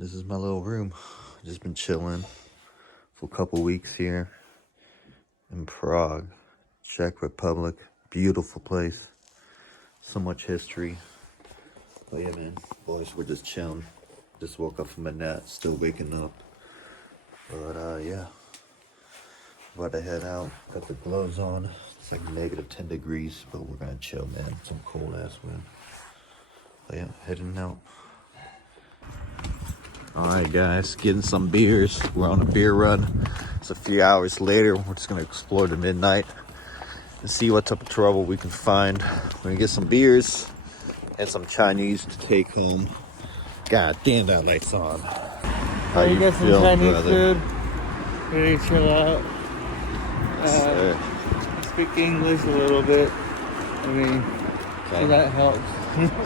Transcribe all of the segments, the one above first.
This is my little room. Just been chilling for a couple weeks here in Prague, Czech Republic. Beautiful place. So much history. But yeah, man, boys, we're just chilling. Just woke up from a nap, still waking up. But yeah, about to head out. Got the gloves on. It's like negative 10 degrees, but we're gonna chill, man. Some cold ass wind. But yeah, heading out. Alright guys, getting some beers. We're on a beer run. It's a few hours later. We're just gonna explore the midnight and see what type of trouble we can find. We're gonna get some beers and some Chinese to take home. God damn, that light's on. How you get some feeling, Chinese brother? food. Ready to chill out. Sir. Speak English a little bit. I mean, so that helps.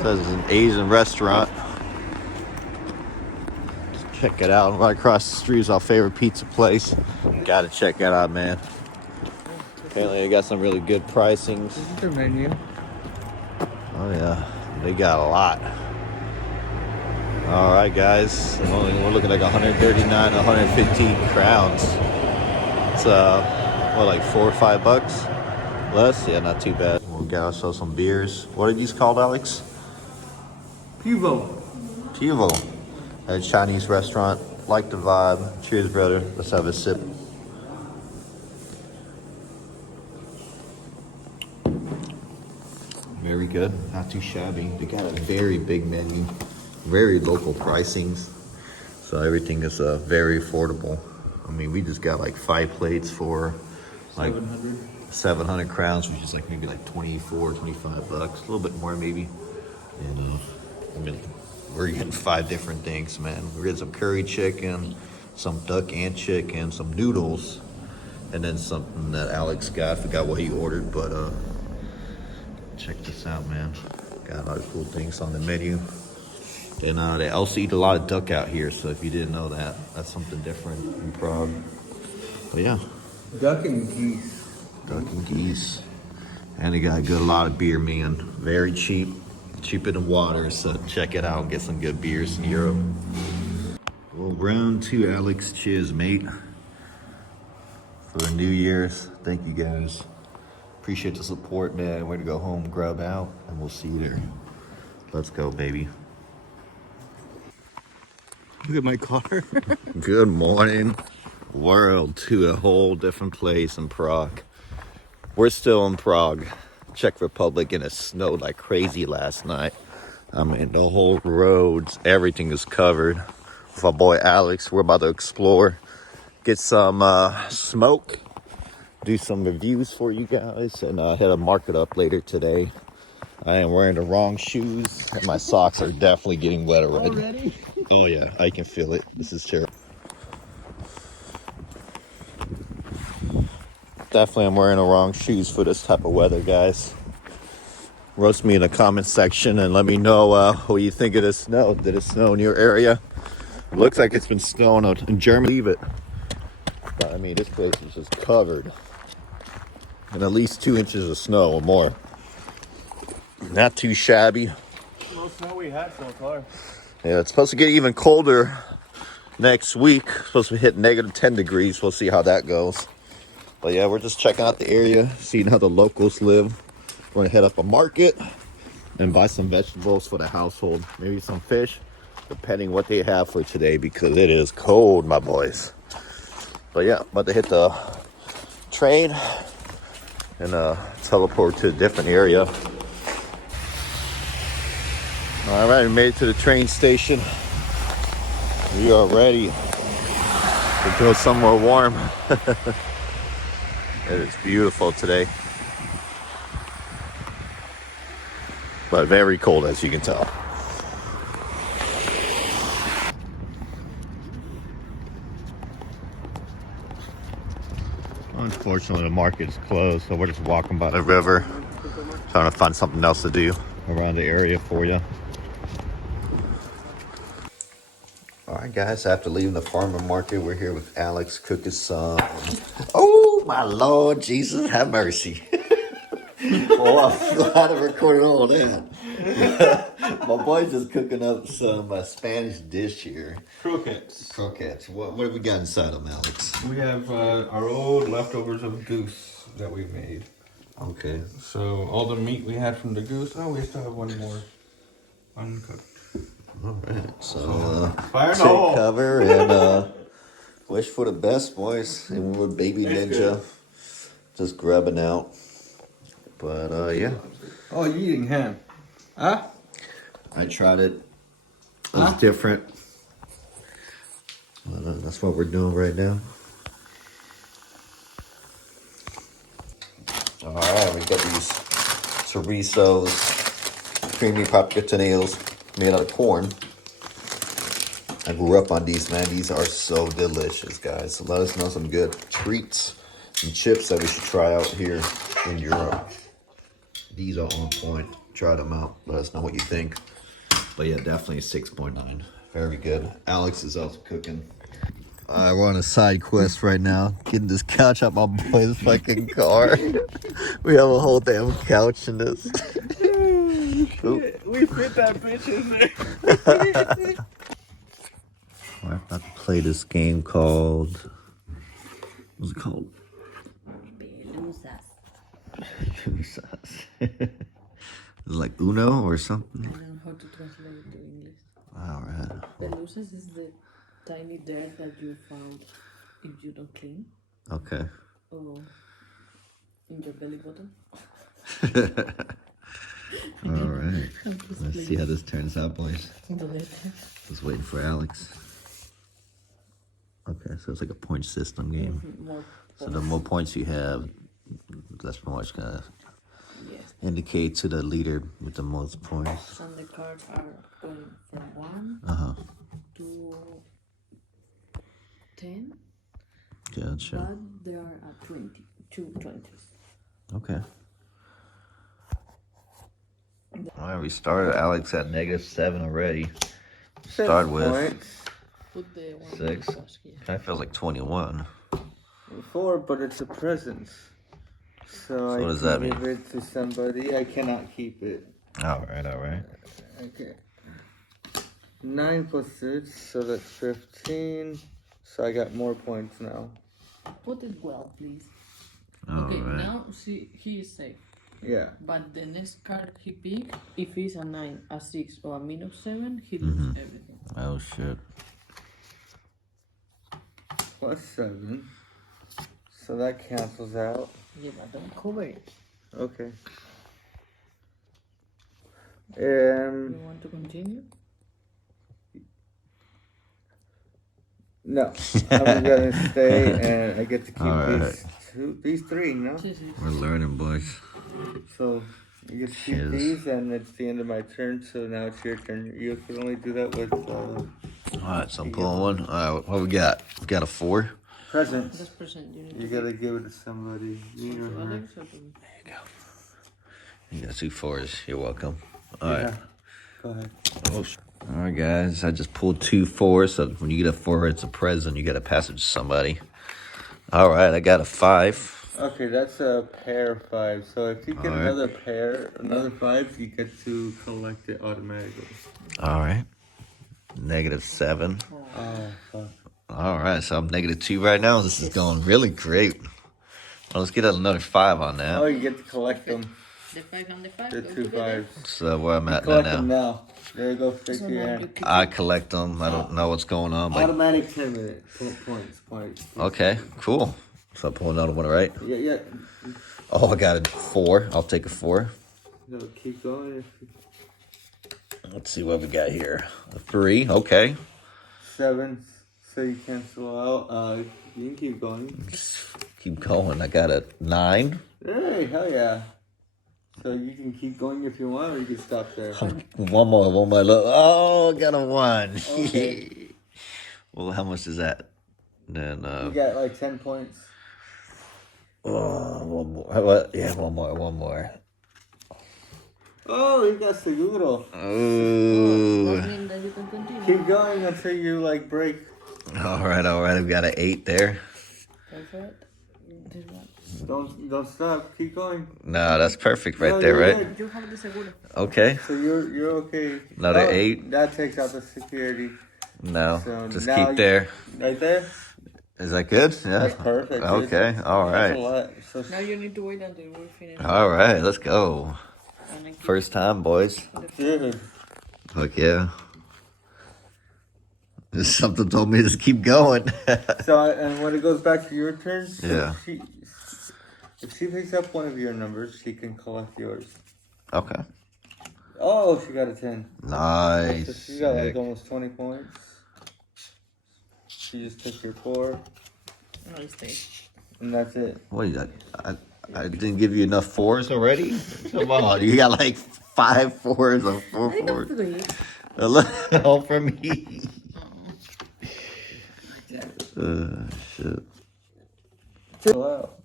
Says it's an Asian restaurant. Check it out. Right across the street is our favorite pizza place. Gotta check it out, man. Apparently they got some really good pricings. This is their menu. Oh yeah, they got a lot. All right, guys. We're looking like 139, 115 crowns. It's what, like $4 or $5 less? Yeah, not too bad. We got ourselves some beers. What are these called, Alex? Pivo. Pivo. At a Chinese restaurant. Like the vibe. Cheers, brother. Let's have a sip. Very good. Not too shabby. They got a very big menu. Very local pricings. So everything is very affordable. I mean, we just got like 5 plates for like 700 crowns, which is like maybe like 24, 25 bucks. A little bit more maybe. And I mean, we're getting 5 different things, man. We're getting some curry chicken, some duck and chicken, some noodles, and then something that Alex got. I forgot what he ordered, but check this out, man. Got a lot of cool things on the menu. And they also eat a lot of duck out here, so if you didn't know that, that's something different in Prague. But yeah. Duck and geese. Duck and geese. And they got a lot of beer, man. Very cheap. Cheaper than water, so check it out and get some good beers in Europe. Well, round 2, Alex. Cheers, mate. For the New Year's. Thank you, guys. Appreciate the support, man. We're gonna go home, grub out, and we'll see you there. Let's go, baby. Look at my car. Good morning, world, to a whole different place in Prague. We're still in Prague, Czech Republic, and it snowed like crazy last night. I mean, the whole roads, everything is covered. With our boy Alex, we're about to explore, get some smoke, do some reviews for you guys, and hit a market up later today. I am wearing the wrong shoes, and my socks are definitely getting wet already. Oh yeah, I can feel it. This is terrible. Definitely I'm wearing the wrong shoes for this type of weather, guys. Roast me in the comment section and let me know what you think of the snow. Did it snow in your area? Looks like it's been snowing out in Germany. Leave it. But I mean, this place is just covered in at least 2 inches of snow or more. Not too shabby. Most snow we had so far. Yeah, it's supposed to get even colder next week. Supposed to hit negative 10 degrees. We'll see how that goes. But yeah, we're just checking out the area, seeing how the locals live. We're gonna head up a market and buy some vegetables for the household. Maybe some fish, depending what they have for today, because it is cold, my boys. But yeah, about to hit the train and teleport to a different area. All right, we made it to the train station. We are ready to go somewhere warm. It is beautiful today, but very cold, as you can tell. Unfortunately, the market is closed, so we're just walking by the river, trying to find something else to do around the area for you. All right, guys, after leaving the farmer market, we're here with Alex cooking some. Oh, my Lord Jesus, have mercy. Oh, I'm glad I recorded all that. My boy's just cooking up some Spanish dish here. Croquettes. Croquettes. What have we got inside them, Alex? We have our old leftovers of goose that we made. Okay. So all the meat we had from the goose. Oh, we still have one more uncooked. All right. So Fire in the take hole. cover and wish for the best, boys. And we're baby ninja, just grubbing out. But yeah. Oh, you eating ham? Huh? I tried it. It was different. But, that's what we're doing right now. All right, we got these chorizos, creamy paprika tortillas made out of corn. I grew up on these, man. These are so delicious, guys. So let us know some good treats and chips that we should try out here in Europe. These are on point. Try them out. Let us know what you think. But yeah, definitely 6.9. Very good. Alex is also cooking. We're on a side quest right now. Getting this couch out my boy's fucking car. We have a whole damn couch in this. We fit that bitch in there. We're about to play this game called... What's it called? Pelusas. Pelusas. Is it like Uno or something? I don't know how to translate it to English. Alright. Pelusas is the tiny dirt that you found if you don't clean Okay. or in your belly button. Alright. Let's see how this turns out, boys. Delete. Just waiting for Alex. Okay, so it's like a point system game. More So the more points you have, that's more it's gonna yes. indicate to the leader with the most points. And the cards are going from 1 Uh-huh. to 10, Gotcha. but there are 2 20s. Okay. Alright, we started Alex at -7 already. Start with Put the one 6. across here. Kind of feels like 21. 4, but it's a present. So I what does can that mean? give it to somebody. I cannot keep it. Alright. Okay. 9 plus 6, so that's 15. So I got more points now. Put it well, please. Okay, Alright. now see, he is safe. Yeah. But the next card he pick, if it's a 9, a 6, or a -7, he loses everything. Oh shit. Plus 7. So that cancels out. Yeah, but don't cover it. Okay. You want to continue? No. I'm gonna stay and I get to keep Alright. these 3, no? Yes, yes. We're learning, boys. So you get to keep Cheers. these and it's the end of my turn, so now it's your turn. You can only do that with Alright, so I'm pulling one. Alright, what we got? We got a 4. presents. Just present. You need You to gotta give it to somebody. Me or give her. Alex or to me. You got 2 4s. You're welcome. Alright. Yeah. Go ahead. Alright, guys. I just pulled 2 4s. So when you get a 4, it's a present. You gotta pass it to somebody. Alright, I got a 5. Okay, that's a pair of 5. So if you get Alright. another pair, another 5, you get to collect it automatically. Alright. -7. Oh, fuck. Alright, so I'm -2 right now. This is going really great. Well, let's get another 5 on Oh, that. you get to collect them. The 5 and the 5. The go 2 together. 5s. So where I'm at Collect them now. now. There you go, straight So to your now you hand. keep I collect them. I don't know what's going on, but Automatic 10 minute points. okay, cool. So I pull another one, right? Yeah. Oh, I got a 4. I'll take a 4. No, keep going. Let's see what we got here. A 3. Okay. 7, so you cancel out. You can keep going. Keep going. I got a 9. Hey, hell yeah. So you can keep going if you want, or you can stop there. One more. Look. Oh, I got a 1. Okay. Well, how much is that? Then You got like 10 points. one more. What? Yeah, one more. Oh, you got seguro. Ooh. That means that you can continue. Keep going until you like break. All right. We got an 8 there. Go for it. This one. Don't stop. Keep going. No, that's perfect right No, there, you're right? good. You have the seguro. Okay. So you're okay. Another Oh, 8. That takes out the security. No, So just now keep there. Right there. Is that good? Yeah. That's perfect. dude. Okay. All That's a right. lot. So Now you need to wait until we finish. All right. Let's go. And then keep First time, boys. dude. Fuck yeah. Something told me to just keep going. And when it goes back to your turn, so Yeah. if she picks up one of your numbers, she can collect yours. Okay. Oh, she got a 10. So Nice. she got like Sick. almost 20 points. She just took your 4, I stay. and that's it. What is that? I didn't give you enough 4s already? Come on. You got like 5 4s or 4 I got 4s. 3. All for me. Shit. Chill out.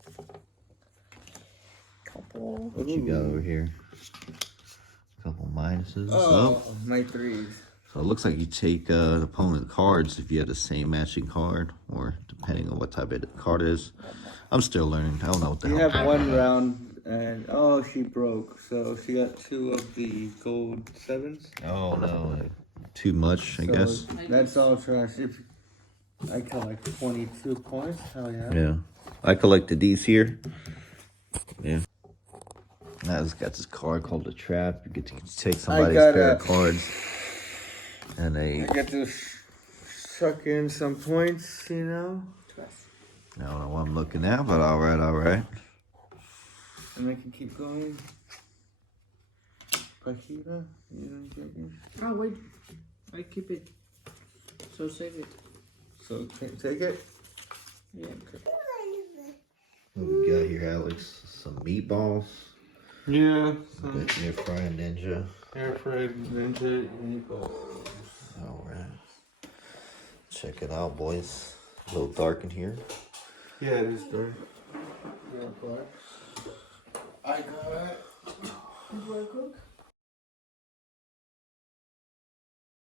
Couple. What you got over here? A couple minuses. Oh, my 3s. So it looks like you take the opponent cards if you have the same matching card, or depending on what type of card it is. I'm still learning. I don't know what the You hell. have one round, and she broke. So she got 2 of the gold 7s. Oh no, too much, I So guess. that's all trash. If I collect 22 points, hell yeah. Yeah, I collected these here. Yeah. Now it's got this card called the Trap. You get to take somebody's got pair a- of cards, and I get to suck in some points, you know? I don't know what I'm looking at, but all right, all right. And I can keep going. Pajita, you know, taking. Oh, wait. I keep it. So save it. So take it. Yeah. What we got here, Alex? Some meatballs. Yeah. Air frying ninja. Air fried ninja meatballs. All right. Check it out, boys. A little dark in here. Yeah, it is dark. Yeah, black. I got it. You want to cook?